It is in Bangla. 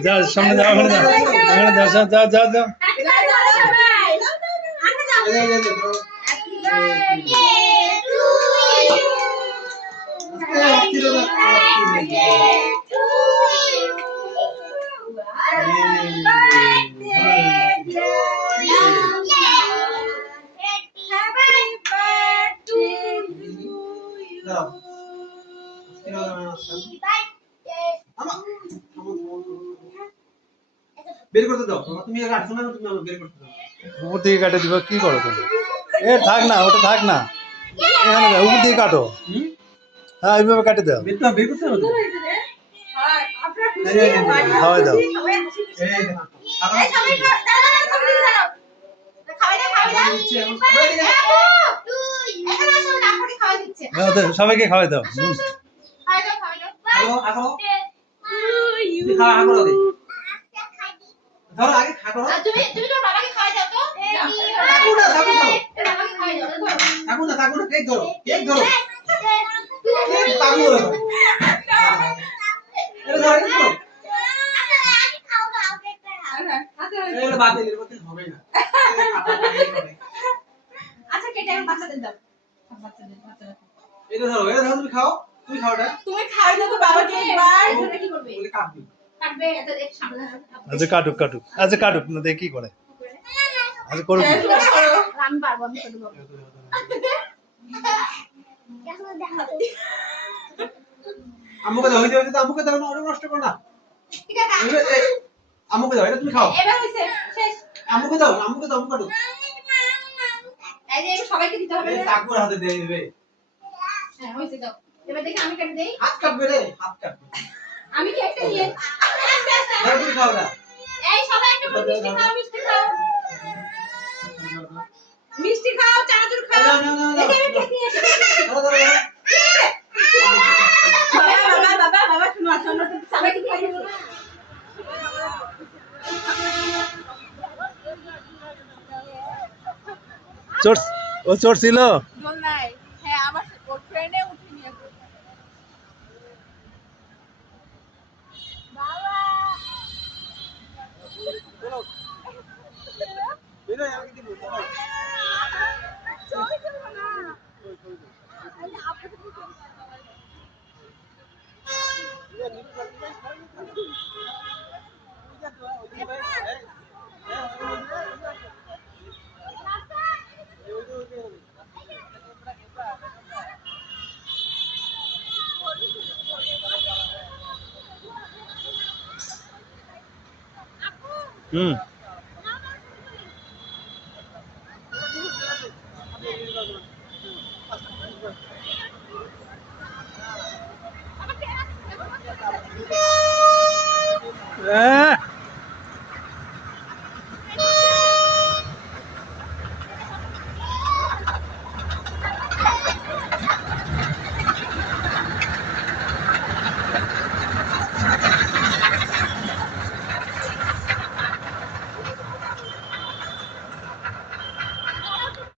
যাও সামনে যাও ওখানে যাও ওখানে যাও যাও যাও যাও বের করতে দাও তুমি কাটছো না তুমি আমাকে বের করতে দাও উপর থেকে কাটে দিবা কি করো তুমি এ থাক না ওটা থাক না এখানে যাও উপর থেকে কাটো হ্যাঁ এইভাবে কাটে দাও বের করতে হবে খাওয়াই দাও সবাইকে খাওয়াই দাও ধরো আগে খাটো তুমি তো বাবাকে খাওয়াই দাও তো থাকো না কেক ধরো পাগল এটা ধরো এটা বাদ দিলে করতে হবে না আচ্ছা কেটে আমি বাচ্চাদের দাও বাচ্চাদের এটা ধরো তুমি খাও তুমি খাওটা তুমি খাওয়াই দাও তো বাবাকে একবার এটা কি করবে বলে কাটবি কাটবে এত এক সামনে আচ্ছা কাটুক না দেখি কি করে আচ্ছা করুক না। আমি পারবো আমি করে দেবো আম্মুকে দাও তো আম্মুকে দাও না ওটা নষ্ট করো না ঠিক আছে আম্মুকে দাও এটা তুমি খাও এবার হইছে শেষ আম্মুকে দাও আম্মু কাটো এই যে এবার সবাইকে দিতে হবে না চাকুর হাতে দিয়ে দিবে হ্যাঁ হইছে দাও এবার দেখি আমি কেটে দেই হাত কাটবে রে হাত কাটবে আমি কি একটা নিয়ে দাও তুমি খাও না এই সবাই একটু মিষ্টি খাও চানাচুর খাও দেখি আমি কেটে নিয়ে আসি বাবা শুনো আমরা তো সবাইকে খাইয়ে দেব চোর ছিল বল নাই হ্যাঁ আমার ওর ট্রেনে উঠে নিয়ে বাবা বেরো আমাকে দিব চল চল না আরে আপনি হুম